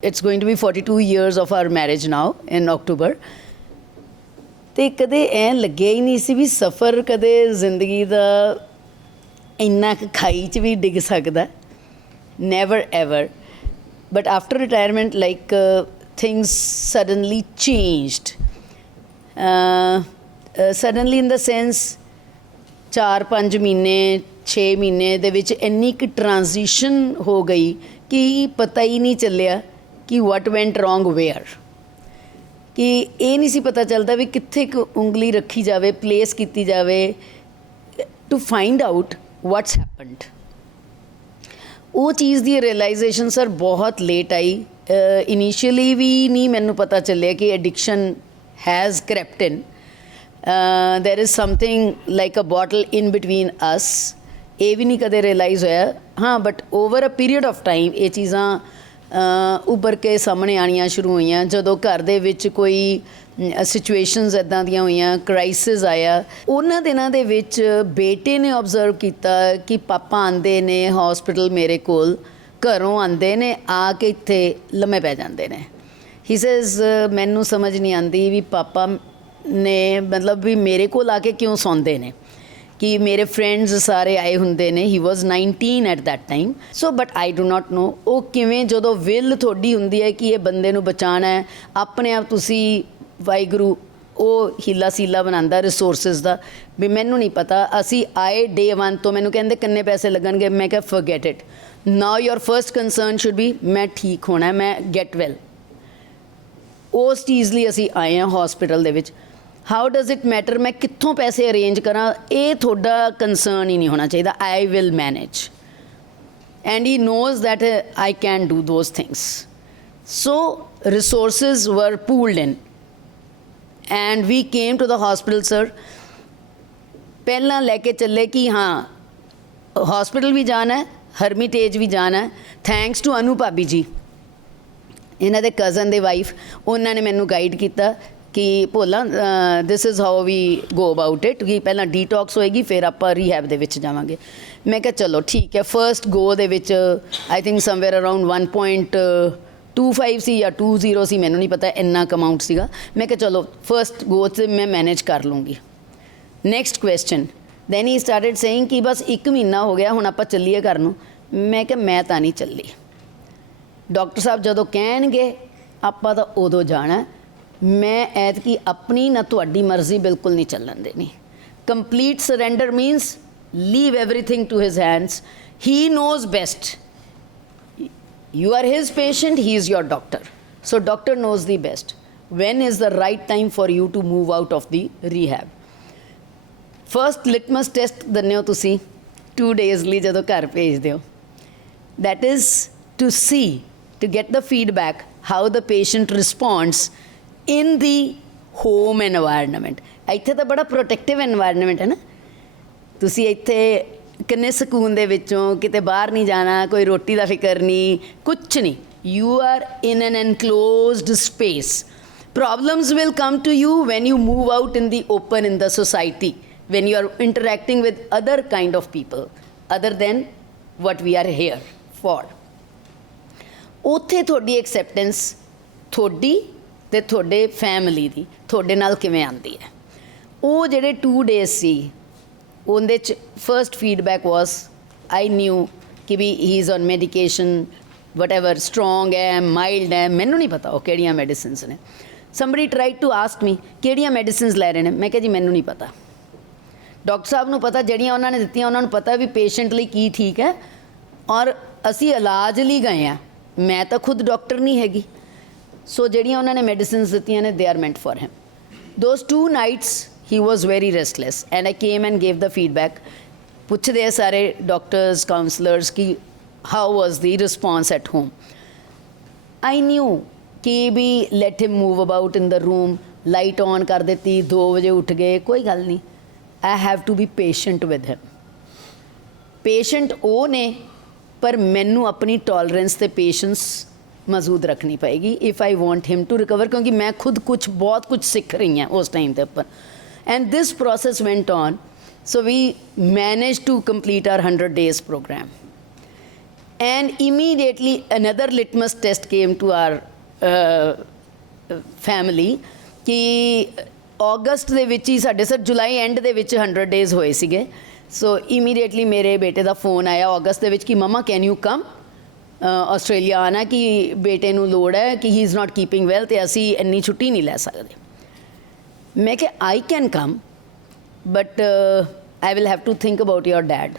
It's going to be 42 years of our marriage now in October. ਤੇ ਕਦੇ ਐਂ ਲੱਗਿਆ ਹੀ ਨਹੀਂ ਸੀ ਵੀ ਸਫ਼ਰ ਕਦੇ ਜ਼ਿੰਦਗੀ ਦਾ ਇੰਨਾ ਕੁ ਖਾਈ 'ਚ ਵੀ ਡਿੱਗ ਸਕਦਾ. Never ever. But after retirement, like things suddenly changed. Suddenly in the sense 4-5 ਮਹੀਨੇ 6 ਮਹੀਨੇ ਦੇ ਵਿੱਚ ਇੰਨੀ ਕੁ ਟਰਾਂਜੀਸ਼ਨ ਹੋ ਗਈ ਕਿ ਪਤਾ ਹੀ ਨਹੀਂ ਚੱਲਿਆ ਕਿ what went wrong where. ਕਿ ਇਹ ਨਹੀਂ ਸੀ ਪਤਾ ਚੱਲਦਾ ਵੀ ਕਿੱਥੇ ਕੁ ਉਂਗਲੀ ਰੱਖੀ ਜਾਵੇ, ਪਲੇਸ ਕੀਤੀ ਜਾਵੇ to find out what's happened. ਉਹ ਚੀਜ਼ ਦੀ ਰਿਅਲਾਈਜ਼ੇਸ਼ਨ ਸਰ ਬਹੁਤ ਲੇਟ ਆਈ. ਇਨੀਸ਼ੀਅਲੀ ਵੀ ਨਹੀਂ ਮੈਨੂੰ ਪਤਾ ਚੱਲਿਆ ਕਿ addiction has crept in. there is something like a bottle in between us. ਇਹ ਵੀ ਨਹੀਂ ਕਦੇ ਰਿਅਲਾਈਜ਼ ਹੋਇਆ. ਹਾਂ but over a period of time ਇਹ ਚੀਜ਼ਾਂ ਉੱਭਰ ਕੇ ਸਾਹਮਣੇ ਆਉਣੀਆਂ ਸ਼ੁਰੂ ਹੋਈਆਂ ਜਦੋਂ ਘਰ ਦੇ ਵਿੱਚ ਕੋਈ ਸਿਚੁਏਸ਼ਨਸ ਇੱਦਾਂ ਦੀਆਂ ਹੋਈਆਂ, ਕ੍ਰਾਈਸਿਸ ਆਇਆ. ਉਹਨਾਂ ਦਿਨਾਂ ਦੇ ਵਿੱਚ ਬੇਟੇ ਨੇ ਓਬਜ਼ਰਵ ਕੀਤਾ ਕਿ ਪਾਪਾ ਆਉਂਦੇ ਨੇ ਹੌਸਪੀਟਲ ਮੇਰੇ ਕੋਲ, ਘਰੋਂ ਆਉਂਦੇ ਨੇ ਆ ਕੇ ਇੱਥੇ ਲੰਮੇ ਪੈ ਜਾਂਦੇ ਨੇ. ਹੀ ਸੇਜ਼ ਮੈਨੂੰ ਸਮਝ ਨਹੀਂ ਆਉਂਦੀ ਵੀ ਪਾਪਾ ਨੇ ਮਤਲਬ ਵੀ ਮੇਰੇ ਕੋਲ ਆ ਕੇ ਕਿਉਂ ਸੌਂਦੇ ਨੇ, ਕਿ ਮੇਰੇ ਫਰੈਂਡਸ ਸਾਰੇ ਆਏ ਹੁੰਦੇ ਨੇ. He was 19 at that time. So but I do not know ਉਹ ਕਿਵੇਂ, ਜਦੋਂ ਵਿਲ ਤੁਹਾਡੀ ਹੁੰਦੀ ਹੈ ਕਿ ਇਹ ਬੰਦੇ ਨੂੰ ਬਚਾਉਣਾ ਹੈ, ਆਪਣੇ ਆਪ ਤੁਸੀਂ ਵਾਹਿਗੁਰੂ ਉਹ ਹੀਲਾ ਸੀਲਾ ਬਣਾਉਂਦਾ ਰਿਸੋਰਸਿਸ ਦਾ. ਵੀ ਮੈਨੂੰ ਨਹੀਂ ਪਤਾ. ਅਸੀਂ ਆਏ ਡੇ 1 ਤੋਂ ਮੈਨੂੰ ਕਹਿੰਦੇ ਕਿੰਨੇ ਪੈਸੇ ਲੱਗਣਗੇ. ਮੈਂ ਕਿਹਾ forget it. Now your first concern should be ਮੈਂ ਠੀਕ ਹੋਣਾ, ਮੈਂ ਗੈਟ ਵੈਲ. ਉਸ ਚੀਜ਼ ਲਈ ਅਸੀਂ ਆਏ ਹਾਂ ਹੌਸਪੀਟਲ ਦੇ ਵਿੱਚ. ਹਾਊ ਡਜ਼ ਇਟ ਮੈਟਰ ਮੈਂ ਕਿੱਥੋਂ ਪੈਸੇ ਅਰੇਂਜ ਕਰਾਂ, ਇਹ ਤੁਹਾਡਾ ਕੰਸਰਨ ਹੀ ਨਹੀਂ ਹੋਣਾ ਚਾਹੀਦਾ. I will manage and he knows that I can do those things. So resources were pooled in and we came to the hospital. Sir ਪਹਿਲਾਂ ਲੈ ਕੇ ਚੱਲੇ ਕਿ ਹਾਂ ਹੌਸਪੀਟਲ ਵੀ ਜਾਣਾ, ਹਰਮਿਟੇਜ ਵੀ ਜਾਣਾ. ਥੈਂਕਸ ਟੂ ਅਨੂ ਭਾਬੀ ਜੀ, ਇਹਨਾਂ ਦੇ ਕਜ਼ਨ ਦੇ ਵਾਈਫ, ਉਹਨਾਂ ਨੇ ਮੈਨੂੰ ਗਾਈਡ ਕੀਤਾ ਕਿ Bhola this is how we go about it, ਕਿ ਪਹਿਲਾਂ ਡੀਟੌਕਸ ਹੋਏਗੀ ਫਿਰ ਆਪਾਂ ਰੀਹੈਬ ਦੇ ਵਿੱਚ ਜਾਵਾਂਗੇ. ਮੈਂ ਕਿਹਾ ਚਲੋ ਠੀਕ ਹੈ. ਫਸਟ ਗੋ ਦੇ ਵਿੱਚ ਆਈ ਥਿੰਕ ਸਮਵੇਅਰ ਅਰਾਊਂਡ 1.25 ਸੀ ਜਾਂ 20 ਸੀ, ਮੈਨੂੰ ਨਹੀਂ ਪਤਾ, ਇੰਨਾ ਕੁ ਅਮਾਊਂਟ ਸੀਗਾ. ਮੈਂ ਕਿਹਾ ਚਲੋ ਫਸਟ ਗੋ 'ਤੇ ਮੈਂ ਮੈਨੇਜ ਕਰ ਲੂੰਗੀ. Next question then he started saying ਕਿ ਬਸ 1 ਮਹੀਨਾ ਹੋ ਗਿਆ ਹੁਣ ਆਪਾਂ ਚੱਲੀਏ ਘਰ ਨੂੰ. ਮੈਂ ਕਿਹਾ ਮੈਂ ਤਾਂ ਨਹੀਂ ਚੱਲੀ. ਡਾਕਟਰ ਸਾਹਿਬ ਜਦੋਂ ਕਹਿਣਗੇ ਆਪਾਂ ਤਾਂ ਉਦੋਂ ਜਾਣਾ. ਮੈਂ ਐਤਕੀ ਆਪਣੀ ਨਾ ਤੁਹਾਡੀ ਮਰਜ਼ੀ ਬਿਲਕੁਲ ਨਹੀਂ ਚੱਲਣ ਦੇਣੀ. Complete surrender means leave everything to his hands. He knows best. You are his patient, he is your doctor. So doctor knows the best. When is the right time for you to move out of the rehab? First litmus test ਦਿੰਦੇ ਹੋ ਤੁਸੀਂ 2 days ਲਈ ਜਦੋਂ ਘਰ ਭੇਜਦੇ ਹੋ. That is to see, to get the feedback how the patient responds in the home environment. ਇੱਥੇ ਤਾਂ ਬੜਾ protective environment ਹੈ ਨਾ. ਤੁਸੀਂ ਇੱਥੇ ਕਿੰਨੇ ਸਕੂਨ ਦੇ ਵਿੱਚੋਂ, ਕਿਤੇ ਬਾਹਰ ਨਹੀਂ ਜਾਣਾ, ਕੋਈ ਰੋਟੀ ਦਾ ਫਿਕਰ ਨਹੀਂ, ਕੁਛ ਨਹੀਂ. You are in an enclosed space. Problems will come to you when you move out in the open in the society, when you are interacting with other kind of people other than what we are here for. ਉੱਥੇ ਤੁਹਾਡੀ acceptance ਤੁਹਾਡੀ ਅਤੇ ਤੁਹਾਡੇ family ਦੀ ਤੁਹਾਡੇ ਨਾਲ ਕਿਵੇਂ ਆਉਂਦੀ ਹੈ. ਉਹ ਜਿਹੜੇ 2 days ਸੀ ਉਹਦੇ 'ਚ first feedback was I knew ਕਿ ਵੀ he is on medication whatever, strong ਹੈ, ਮਾਈਲਡ ਹੈ, ਮੈਨੂੰ ਨਹੀਂ ਪਤਾ ਉਹ ਕਿਹੜੀਆਂ ਮੈਡੀਸਿਨਸ ਨੇ. Somebody try to ask me ਕਿਹੜੀਆਂ ਮੈਡੀਸਿਨਸ ਲੈ ਰਹੇ ਨੇ. ਮੈਂ ਕਿਹਾ ਜੀ ਮੈਨੂੰ ਨਹੀਂ ਪਤਾ. ਡਾਕਟਰ ਸਾਹਿਬ ਨੂੰ ਪਤਾ, ਜਿਹੜੀਆਂ ਉਹਨਾਂ ਨੇ ਦਿੱਤੀਆਂ ਉਹਨਾਂ ਨੂੰ ਪਤਾ ਵੀ ਪੇਸ਼ੈਂਟ ਲਈ ਕੀ ਠੀਕ ਹੈ. ਔਰ ਅਸੀਂ ਇਲਾਜ ਲਈ ਗਏ ਹਾਂ, ਮੈਂ ਤਾਂ ਖੁਦ ਡਾਕਟਰ ਨਹੀਂ ਹੈਗੀ. ਸੋ ਜਿਹੜੀਆਂ ਉਹਨਾਂ ਨੇ ਮੈਡੀਸਿਨਸ ਦਿੱਤੀਆਂ ਨੇ they are meant for him. Those 2 nights he was very restless and I came and gave the feedback. ਪੁੱਛਦੇ ਆ ਸਾਰੇ ਡਾਕਟਰਸ, ਕਾਉਂਸਲਰਸ ਕਿ how was the response at home. I knew ਕਿ ਵੀ let him move about in the room, light on ਕਰ ਦਿੱਤੀ, 2 ਵਜੇ ਉੱਠ ਗਏ, ਕੋਈ ਗੱਲ ਨਹੀਂ. I have to be patient with him. Patient ਉਹ ਨੇ ਪਰ ਮੈਨੂੰ ਆਪਣੀ ਟੋਲਰੈਂਸ ਅਤੇ ਪੇਸ਼ੈਂਸ ਮੌਜੂਦ ਰੱਖਣੀ ਪਏਗੀ if I want him to recover. ਕਿਉਂਕਿ ਮੈਂ ਖੁਦ ਬਹੁਤ ਕੁਛ ਸਿੱਖ ਰਹੀ ਹਾਂ ਉਸ ਟਾਈਮ ਦੇ ਉੱਪਰ. And this process went on. So we managed to complete our 100 days program. and immediately another litmus test came to our family ਕਿ ਅਗਸਤ ਦੇ ਵਿੱਚ ਹੀ ਸਾਡੇ ਸਰ ਜੁਲਾਈ ਐਂਡ ਦੇ ਵਿੱਚ 100 ਡੇਜ਼ ਹੋਏ ਸੀਗੇ ਸੋ ਇਮੀਡੀਏਟਲੀ ਮੇਰੇ ਬੇਟੇ ਦਾ ਫੋਨ ਆਇਆ ਅਗਸਤ ਦੇ ਵਿੱਚ ਕਿ mama can you come Australia ਆਉਣਾ ਕਿ ਬੇਟੇ ਨੂੰ ਲੋੜ ਹੈ ਕਿ he is not keeping well ਅਤੇ ਅਸੀਂ ਇੰਨੀ ਛੁੱਟੀ ਨਹੀਂ ਲੈ ਸਕਦੇ ਮੈਂ ਕਿਹਾ I can come but I will have to think about your dad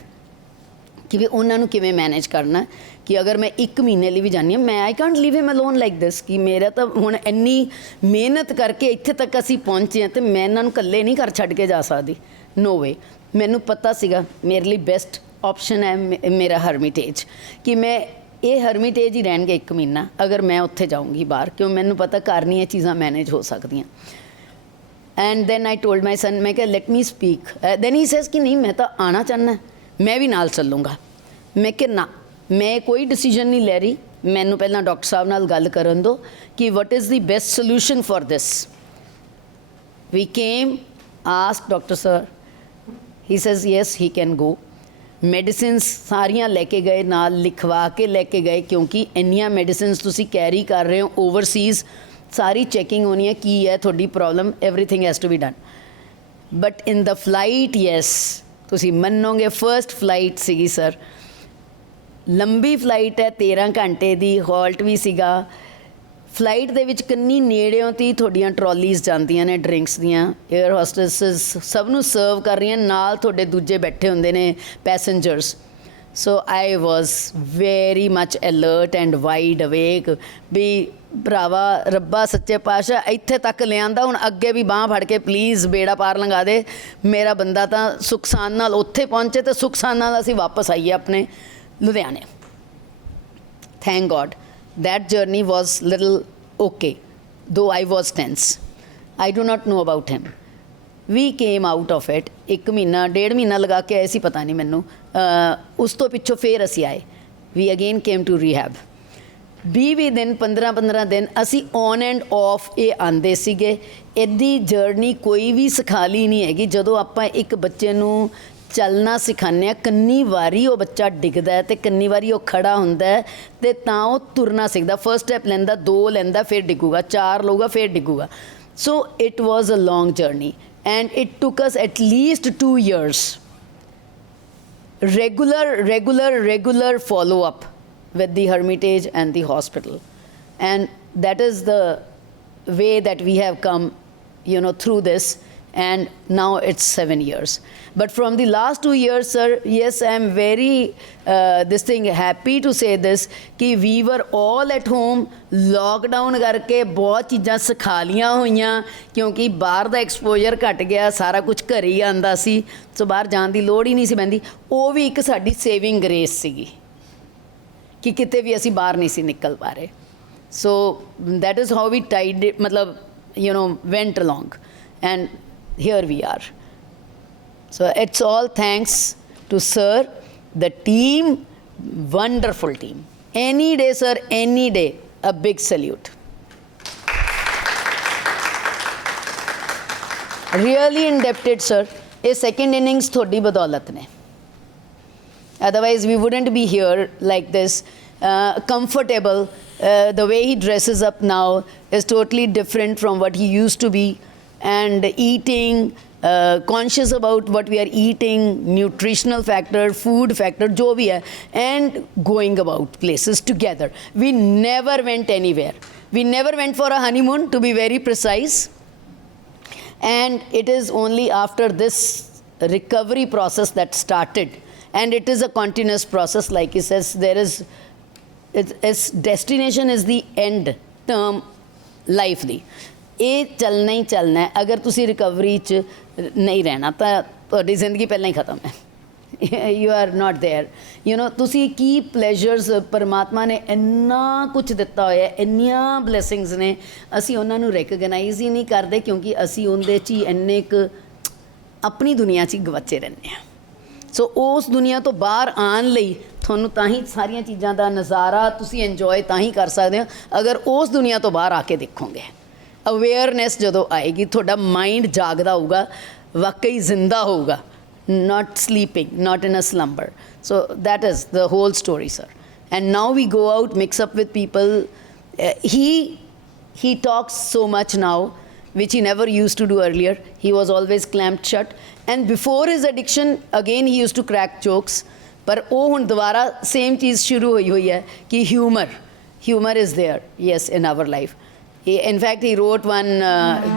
ਕਿ ਵੀ ਉਹਨਾਂ ਨੂੰ ਕਿਵੇਂ ਮੈਨੇਜ ਕਰਨਾ ਕਿ ਅਗਰ ਮੈਂ 1 ਮਹੀਨੇ ਲਈ ਵੀ ਜਾਂਦੀ ਹਾਂ ਮੈਂ I can't leave him alone like this ਕਿ ਮੇਰਾ ਤਾਂ ਹੁਣ ਇੰਨੀ ਮਿਹਨਤ ਕਰਕੇ ਇੱਥੇ ਤੱਕ ਅਸੀਂ ਪਹੁੰਚੇ ਹਾਂ ਅਤੇ ਮੈਂ ਇਹਨਾਂ ਨੂੰ ਇਕੱਲੇ ਨਹੀਂ ਘਰ ਛੱਡ ਕੇ ਜਾ ਸਕਦੀ ਨੋ ਵੇ ਮੈਨੂੰ ਪਤਾ ਸੀਗਾ ਮੇਰੇ ਲਈ ਬੈਸਟ ਆਪਸ਼ਨ ਹੈ ਮੇਰਾ ਹਰਮਿਟੇਜ ਕਿ ਮੈਂ ਇਹ ਹਰਮਿਟੇਜ ਹੀ ਰਹਿਣਗੇ 1 ਮਹੀਨਾ ਅਗਰ ਮੈਂ ਉੱਥੇ ਜਾਊਂਗੀ ਬਾਹਰ ਕਿਉਂ ਮੈਨੂੰ ਪਤਾ ਘਰ ਨਹੀਂ ਇਹ ਚੀਜ਼ਾਂ ਮੈਨੇਜ ਹੋ ਸਕਦੀਆਂ and then I told my son ਮੈਂ ਕਿਹਾ let me speak then he says ਕਿ ਨਹੀਂ ਮੈਂ ਤਾਂ ਆਉਣਾ ਚਾਹੁੰਦਾ ਮੈਂ ਵੀ ਨਾਲ ਚੱਲੂੰਗਾ ਮੈਂ ਕਿਹਾ ਨਾ ਮੈਂ ਕੋਈ ਡਿਸੀਜਨ ਨਹੀਂ ਲੈ ਰਹੀ ਮੈਨੂੰ ਪਹਿਲਾਂ ਡਾਕਟਰ ਸਾਹਿਬ ਨਾਲ ਗੱਲ ਕਰਨ ਦਿਓ ਕਿ what is the best solution for this we came ask doctor sir he says yes he can go medicines ਸਾਰੀਆਂ ਲੈ ਕੇ ਗਏ ਨਾਲ ਲਿਖਵਾ ਕੇ ਲੈ ਕੇ ਗਏ ਕਿਉਂਕਿ ਇੰਨੀਆਂ ਮੈਡੀਸਿਨਸ ਤੁਸੀਂ ਕੈਰੀ ਕਰ ਰਹੇ ਹੋ ਓਵਰਸੀਜ਼ ਸਾਰੀ ਚੈਕਿੰਗ ਹੋਣੀ ਹੈ ਕੀ ਹੈ ਤੁਹਾਡੀ problem everything has to be done but in the flight yes ਤੁਸੀਂ ਮੰਨੋਗੇ ਫਸਟ ਫਲਾਈਟ ਸੀਗੀ ਸਰ ਲੰਬੀ ਫਲਾਈਟ ਹੈ 13 ਘੰਟੇ ਦੀ ਹਾਲਟ ਵੀ ਸੀਗਾ ਫਲਾਈਟ ਦੇ ਵਿੱਚ ਕਿੰਨੀ ਨੇੜਿਓਂ ਤੀ ਤੁਹਾਡੀਆਂ ਟਰੋਲੀਜ਼ ਜਾਂਦੀਆਂ ਨੇ ਡਰਿੰਕਸ ਦੀਆਂ ਏਅਰ ਹੋਸਟੈਸਸ ਸਭ ਨੂੰ ਸਰਵ ਕਰ ਰਹੀਆਂ ਨਾਲ ਤੁਹਾਡੇ ਦੂਜੇ ਬੈਠੇ ਹੁੰਦੇ ਨੇ passengers so I was very much alert and wide awake ਵੀ ਭਰਾਵਾ ਰੱਬਾ ਸੱਚੇ ਪਾਤਸ਼ਾਹ ਇੱਥੇ ਤੱਕ ਲਿਆਂਦਾ ਹੁਣ ਅੱਗੇ ਵੀ ਬਾਂਹ ਫੜ ਕੇ ਪਲੀਜ਼ ਬੇੜਾ ਪਾਰ ਲੰਘਾ ਦੇ ਮੇਰਾ ਬੰਦਾ ਤਾਂ ਸੁੱਖ ਸਾਨ ਨਾਲ ਉੱਥੇ ਪਹੁੰਚੇ ਅਤੇ ਸੁੱਖ ਸਾਨ ਨਾਲ ਅਸੀਂ ਵਾਪਸ ਆਈਏ ਆਪਣੇ ਲੁਧਿਆਣੇ thank God that journey was little okay though I was tense I do not know about him we came out of it 1 ਮਹੀਨਾ 1.5 ਮਹੀਨਾ ਲਗਾ ਕੇ ਆਏ ਸੀ ਪਤਾ ਨਹੀਂ ਮੈਨੂੰ ਉਸ ਤੋਂ ਪਿੱਛੋਂ ਫੇਰ ਅਸੀਂ ਆਏ we again came to rehab 20 ਦਿਨ 15 ਦਿਨ ਅਸੀਂ ਔਨ ਐਂਡ ਆਫ ਇਹ ਆਉਂਦੇ ਸੀਗੇ ਇਹਦੀ ਜਰਨੀ ਕੋਈ ਵੀ ਸਿਖਾਲੀ ਨਹੀਂ ਹੈਗੀ ਜਦੋਂ ਆਪਾਂ ਇੱਕ ਬੱਚੇ ਨੂੰ ਚੱਲਣਾ ਸਿਖਾਉਂਦੇ ਹਾਂ ਕਿੰਨੀ ਵਾਰੀ ਉਹ ਬੱਚਾ ਡਿੱਗਦਾ ਹੈ ਅਤੇ ਕਿੰਨੀ ਵਾਰੀ ਉਹ ਖੜਾ ਹੁੰਦਾ ਹੈ ਅਤੇ ਤਾਂ ਉਹ ਤੁਰਨਾ ਸਿੱਖਦਾ ਫਸਟ ਸਟੈਪ ਲੈਂਦਾ 2 ਲੈਂਦਾ ਫਿਰ ਡਿੱਗੂਗਾ 4 ਲਊਗਾ ਫਿਰ ਡਿੱਗੂਗਾ so it was a long journey and it took us at least 2 years regular follow up with the Hermitage and the hospital and that is the way that we have come through this and now it's 7 years but from the last 2 years sir yes I am very happy to say this कि we were all at home lockdown ਕਰਕੇ ਬਹੁਤ ਚੀਜ਼ਾਂ ਸਿਖਾ ਲੀਆਂ ਹੋਈਆਂ ਕਿਉਂਕਿ ਬਾਹਰ ਦਾ exposure ਘਟ ਗਿਆ ਸਾਰਾ ਕੁਝ ਘਰ ਹੀ ਆਉਂਦਾ ਸੀ ਸੋ ਬਾਹਰ ਜਾਣ ਦੀ ਲੋੜ ਹੀ ਨਹੀਂ ਸੀ ਪੈਂਦੀ ਉਹ ਵੀ ਇੱਕ ਸਾਡੀ ਸੇਵਿੰਗ ਗ੍ਰੇਸ ਸੀਗੀ ਕਿ ਕਿਤੇ ਵੀ ਅਸੀਂ ਬਾਹਰ ਨਹੀਂ ਸੀ ਨਿਕਲ ਪਾ ਰਹੇ ਸੋ that is how we tied it ਮਤਲਬ went along and here we are so it's all thanks to sir the team wonderful team any day sir any day a big salute really indebted sir a second innings thodi badaulat ne otherwise we wouldn't be here like this comfortable the way he dresses up now is totally different from what he used to be and eating conscious about what we are eating nutritional factor food factor jo bhi hai and going about places together we never went anywhere we never went for a honeymoon to be very precise and it is only after this recovery process that started and it is a continuous process like he says there is its destination is the end term life ਦੀ ਇਹ ਚੱਲਣਾ ਹੀ ਚੱਲਣਾ ਹੈ ਅਗਰ ਤੁਸੀਂ recovery 'ਚ ਨਹੀਂ ਰਹਿਣਾ ਤਾਂ ਤੁਹਾਡੀ ਜ਼ਿੰਦਗੀ ਪਹਿਲਾਂ ਹੀ ਖਤਮ ਹੈ ਯੂ ਆਰ ਨਾਟ ਦੇਅਰ ਤੁਸੀਂ ਕੀ ਪਲੈਜ਼ਰਸ ਪਰਮਾਤਮਾ ਨੇ ਇੰਨਾ ਕੁਝ ਦਿੱਤਾ ਹੋਇਆ ਇੰਨੀਆਂ ਬਲੈਸਿੰਗਸ ਨੇ ਅਸੀਂ ਉਹਨਾਂ ਨੂੰ ਰੈਕਗਨਾਈਜ਼ ਹੀ ਨਹੀਂ ਕਰਦੇ ਕਿਉਂਕਿ ਅਸੀਂ ਉਹਦੇ 'ਚ ਹੀ ਇੰਨੇ ਕੁ ਆਪਣੀ ਦੁਨੀਆ 'ਚ ਹੀ ਗਵਾਚੇ ਰਹਿੰਦੇ ਹਾਂ ਸੋ ਉਸ ਦੁਨੀਆ ਤੋਂ ਬਾਹਰ ਆਉਣ ਲਈ ਤੁਹਾਨੂੰ ਤਾਂ ਹੀ ਸਾਰੀਆਂ ਚੀਜ਼ਾਂ ਦਾ ਨਜ਼ਾਰਾ ਤੁਸੀਂ ਇੰਜੋਏ ਤਾਂ ਹੀ ਕਰ ਸਕਦੇ ਹੋ ਅਗਰ ਉਸ ਦੁਨੀਆ ਤੋਂ ਬਾਹਰ ਆ ਕੇ ਦੇਖੋਗੇ ਅਵੇਅਰਨੈਸ ਜਦੋਂ ਆਏਗੀ ਤੁਹਾਡਾ ਮਾਈਂਡ ਜਾਗਦਾ ਹੋਊਗਾ ਵਾਕਈ ਜ਼ਿੰਦਾ ਹੋਊਗਾ not sleeping not in a slumber so that is the whole story sir and now we go out, mix up with people. He talks so much now, which he never used to do earlier. He was always clamped shut. And before his addiction, again he used to crack jokes. पर वो हुन दोबारा same चीज़ शुरू हुई है कि humor is there, yes, in our life. In fact, he wrote one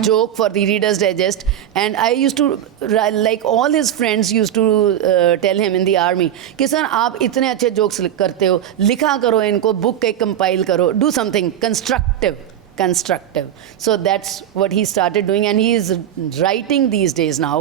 joke for the Reader's Digest, and I used to, like all his friends used to tell him in the army कि sir आप इतने अच्छे jokes करते हो, लिखा करो इनको, book एक compile करो, do something constructive. So that's what he started doing, and he is writing these days now.